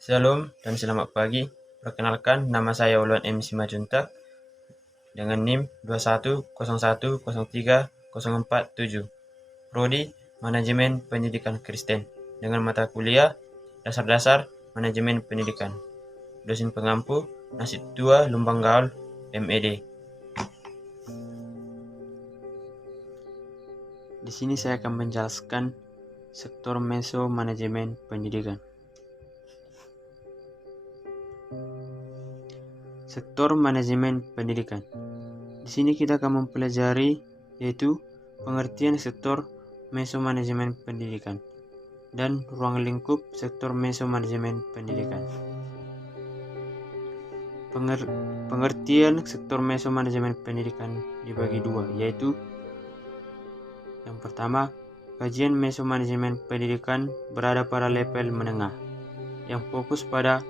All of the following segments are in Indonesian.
Shalom dan selamat pagi. Perkenalkan, nama saya Ulwan M. Simajuntak dengan NIM 2101030447. Prodi Manajemen Pendidikan Kristen dengan mata kuliah Dasar-dasar Manajemen Pendidikan. Dosen pengampu Nasib Tua Lumbang Gaul MED. Di sini saya akan menjelaskan sektor meso manajemen pendidikan. Sektor manajemen pendidikan. Di sini kita akan mempelajari yaitu pengertian sektor meso manajemen pendidikan dan ruang lingkup sektor meso manajemen pendidikan. Pengertian sektor meso manajemen pendidikan dibagi dua, yaitu yang pertama, kajian meso manajemen pendidikan berada pada level menengah yang fokus pada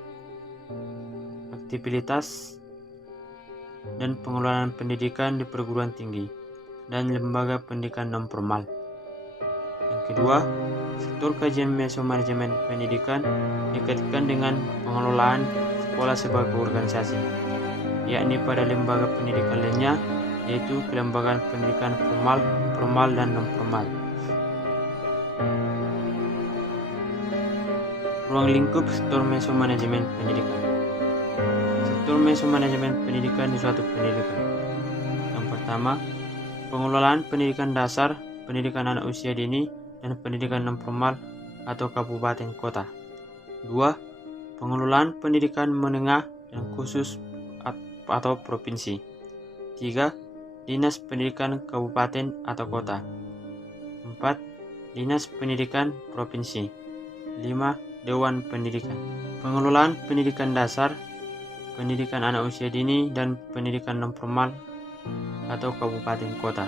aktivitas dan pengelolaan pendidikan di perguruan tinggi dan lembaga pendidikan non-formal. Yang kedua, sektor kajian meso manajemen pendidikan dikaitkan dengan pengelolaan sekolah sebagai organisasi, yakni pada lembaga pendidikan lainnya, yaitu kelembagaan pendidikan formal, formal, dan non-formal. Ruang lingkup sektor meso manajemen pendidikan. Sektor meso manajemen pendidikan di suatu pendidikan. Yang pertama, pengelolaan pendidikan dasar, pendidikan anak usia dini, dan pendidikan non-formal atau kabupaten kota. 2. Pengelolaan pendidikan menengah dan khusus atau provinsi. 3. Dinas pendidikan kabupaten atau kota. 4. Dinas pendidikan provinsi. 5. Dewan pendidikan. Pengelolaan pendidikan dasar, pendidikan anak usia dini, dan pendidikan non-formal atau kabupaten kota.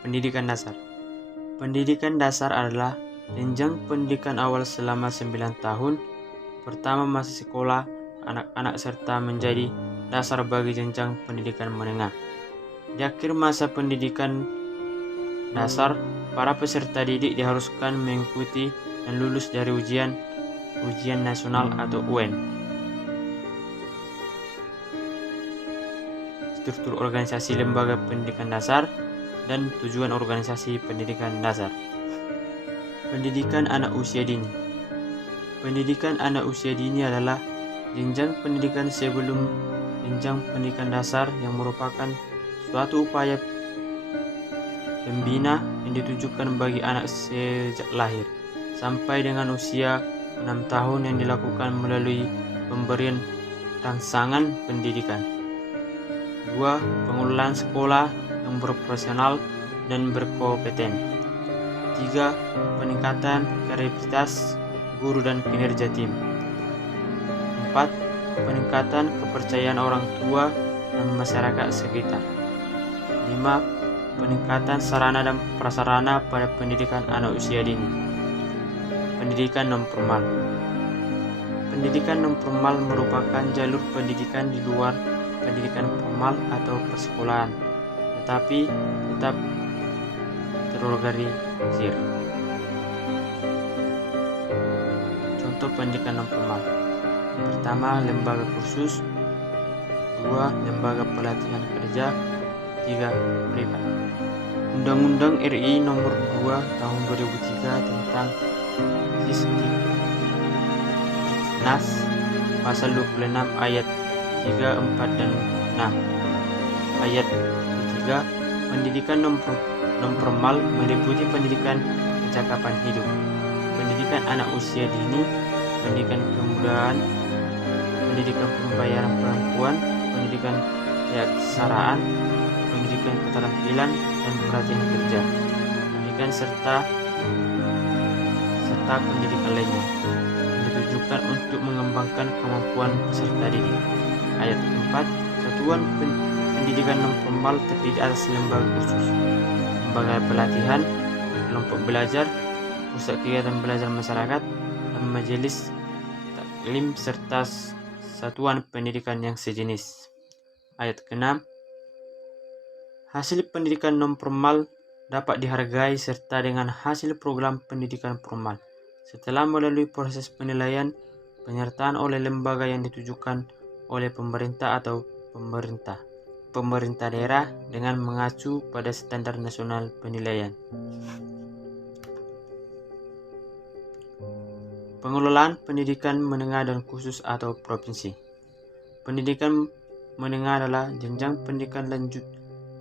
Pendidikan dasar. Pendidikan dasar adalah jenjang pendidikan awal selama 9 tahun pertama masih sekolah anak-anak serta menjadi dasar bagi jenjang pendidikan menengah. Di akhir masa pendidikan dasar, para peserta didik diharuskan mengikuti dan lulus dari ujian nasional atau UN. Struktur organisasi lembaga pendidikan dasar dan tujuan organisasi pendidikan dasar. Pendidikan anak usia dini. Pendidikan anak usia dini adalah jenjang pendidikan sebelum jenjang pendidikan dasar yang merupakan suatu upaya pembina yang ditujukan bagi anak sejak lahir sampai dengan usia 6 tahun yang dilakukan melalui pemberian rangsangan pendidikan. 2. Pengelolaan sekolah yang berprofesional dan berkompeten. 3. Peningkatan kredibilitas guru dan kinerja tim. 4. Peningkatan kepercayaan orang tua dan masyarakat sekitar. 5. Peningkatan sarana dan prasarana pada pendidikan anak usia dini. Pendidikan non-formal. Pendidikan non-formal merupakan jalur pendidikan di luar pendidikan formal atau persekolahan, tetapi tetap terorganisir. Contoh pendidikan non-formal. Pertama, lembaga kursus. 2. Lembaga pelatihan kerja. 3. Privat. Undang-Undang RI Nomor 2 Tahun 2003 tentang Nas Pasal 26 ayat 3, 4, dan 6. Ayat 3. Pendidikan non-formal meliputi pendidikan kecakapan hidup, pendidikan anak usia dini, pendidikan kemudaan, pendidikan pembayaran perempuan, pendidikan keaksaraan, pendidikan keterampilan dan pelatihan kerja, pendidikan serta pendidikan lainnya yang ditujukan untuk mengembangkan kemampuan peserta didik. Ayat 4. Satuan pendidikan non-formal terdiri atas lembaga kursus, lembaga pelatihan, kelompok belajar, pusat kegiatan belajar masyarakat, dan majelis taklim serta satuan pendidikan yang sejenis. Ayat ke-6. Hasil pendidikan non-formal dapat dihargai serta dengan hasil program pendidikan formal setelah melalui proses penilaian Penyertaan oleh lembaga yang ditujukan oleh pemerintah atau pemerintah daerah dengan mengacu pada standar nasional penilaian. Pengelolaan pendidikan menengah dan khusus atau provinsi. Pendidikan menengah adalah jenjang pendidikan lanjut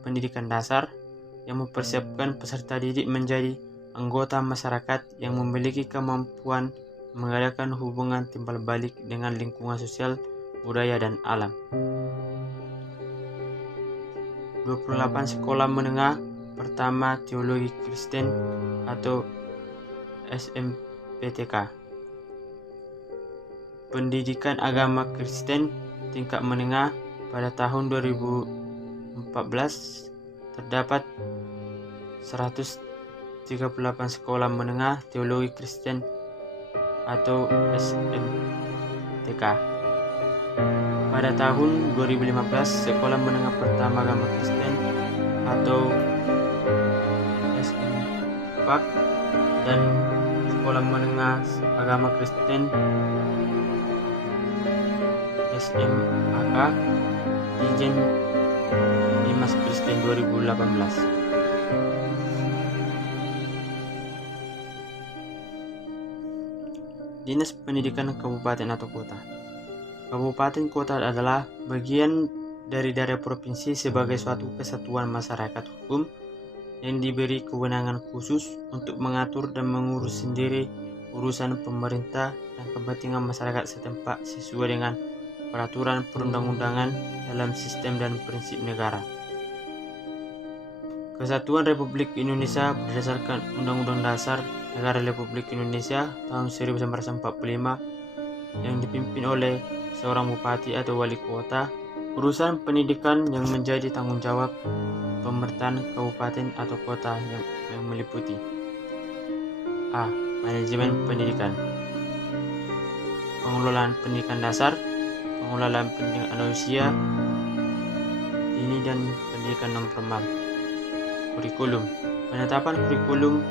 pendidikan dasar yang mempersiapkan peserta didik menjadi anggota masyarakat yang memiliki kemampuan mengadakan hubungan timbal balik dengan lingkungan sosial, budaya, dan alam. 28 sekolah menengah pertama teologi Kristen atau SMPTK. Pendidikan agama Kristen tingkat menengah pada tahun 2014 terdapat 138 sekolah menengah teologi Kristen atau SMTK. Pada tahun 2015 sekolah menengah pertama agama Kristen atau SMPAK dan sekolah menengah agama Kristen SMAK izin Dimas Kristen 2018. Dinas Pendidikan Kabupaten atau Kota. Kabupaten kota adalah bagian dari daerah provinsi sebagai suatu kesatuan masyarakat hukum yang diberi kewenangan khusus untuk mengatur dan mengurus sendiri urusan pemerintah dan kepentingan masyarakat setempat sesuai dengan peraturan perundang-undangan dalam sistem dan prinsip negara. Kesatuan Republik Indonesia berdasarkan Undang-Undang Dasar Negara Republik Indonesia tahun 1945 yang dipimpin oleh seorang bupati atau wali kota. Urusan pendidikan yang menjadi tanggung jawab pemerintahan kabupaten atau kota yang meliputi A. Manajemen pendidikan, pengelolaan pendidikan dasar, pengelolaan pendidikan anak usia dini dan pendidikan non formal. Kurikulum, penetapan kurikulum,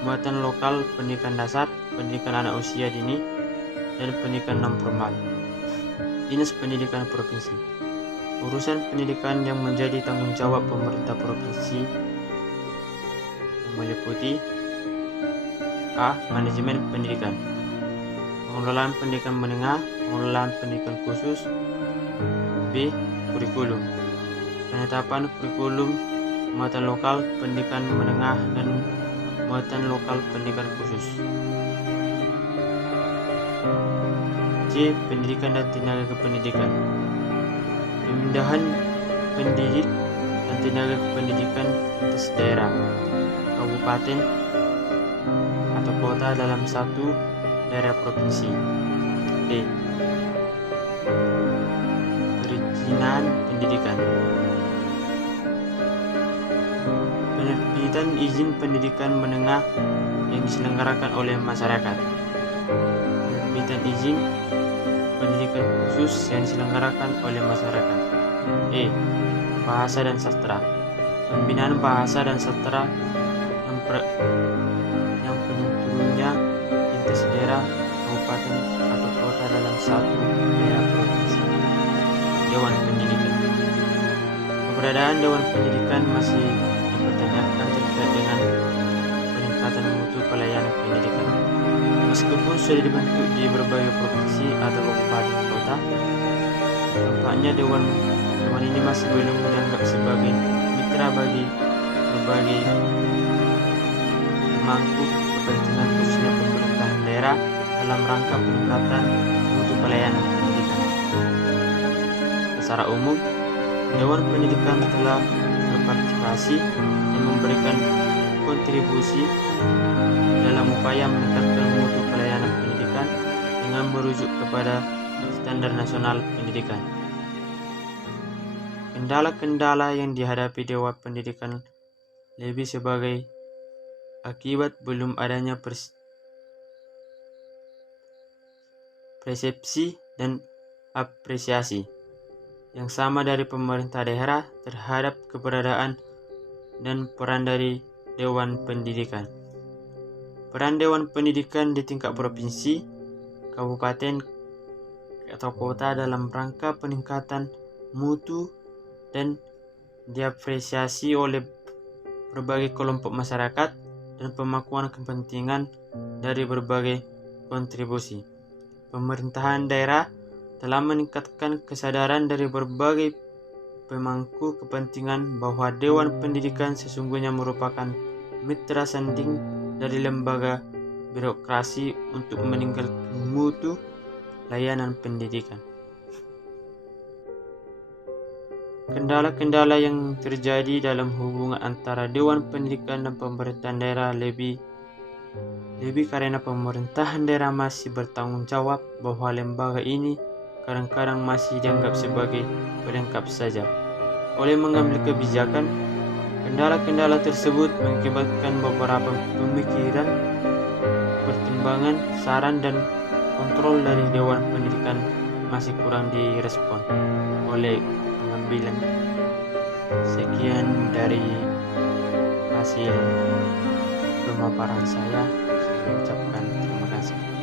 muatan lokal pendidikan dasar, pendidikan anak usia dini, dan pendidikan non formal. Dinas Pendidikan Provinsi, urusan pendidikan yang menjadi tanggung jawab pemerintah provinsi yang meliputi A. Manajemen pendidikan, pengelolaan pendidikan menengah, pengelolaan pendidikan khusus. B. Kurikulum, penetapan kurikulum, muatan lokal pendidikan menengah dan muatan lokal pendidikan khusus. C. Pendidikan dan tenaga kependidikan, pemindahan pendidik dan tenaga kependidikan atas daerah, kabupaten atau kota dalam satu daerah provinsi. D. Perizinan pendidikan, penerbitan izin pendidikan menengah yang diselenggarakan oleh masyarakat, penerbitan izin pendidikan khusus yang diselenggarakan oleh masyarakat. E. Bahasa dan sastra, pembinaan bahasa dan sastra yang penentunya lintas daerah, kabupaten atau kota dalam satu daerah provinsi. Dewan Pendidikan, keberadaan Dewan Pendidikan masih dipertanyakan terkait dengan peningkatan mutu pelayanan pendidikan. Meskipun sudah dibentuk di berbagai provinsi atau kabupaten kota, tampaknya dewan ini masih belum dianggap sebagai mitra bagi berbagai pemangku kepentingan khususnya pemerintahan daerah dalam rangka peningkatan mutu pelayanan pendidikan. Secara umum, Dewan Pendidikan telah berpartisipasi dan memberikan kontribusi dalam upaya meningkatkan mutu pelayanan pendidikan dengan merujuk kepada standar nasional pendidikan. Kendala-kendala yang dihadapi Dewan Pendidikan lebih sebagai akibat belum adanya persepsi dan apresiasi yang sama dari pemerintah daerah terhadap keberadaan dan peran dari Dewan Pendidikan. Peran Dewan Pendidikan di tingkat provinsi, kabupaten, atau kota dalam rangka peningkatan mutu dan diapresiasi oleh berbagai kelompok masyarakat dan pemangkuan kepentingan dari berbagai kontribusi. Pemerintahan daerah telah meningkatkan kesadaran dari berbagai pemangku kepentingan bahwa Dewan Pendidikan sesungguhnya merupakan mitra sanding dari lembaga birokrasi untuk meningkatkan mutu layanan pendidikan. Kendala-kendala yang terjadi dalam hubungan antara Dewan Pendidikan dan pemerintahan daerah lebih karena pemerintahan daerah masih bertanggung jawab bahwa lembaga ini kadang-kadang masih dianggap sebagai pelengkap saja. Oleh mengambil kebijakan, kendala-kendala tersebut mengakibatkan beberapa pemikiran, pertimbangan, saran, dan kontrol dari Dewan Pendidikan masih kurang direspon oleh pengambilan. Sekian dari hasil pemaparan saya. Saya ucapkan terima kasih.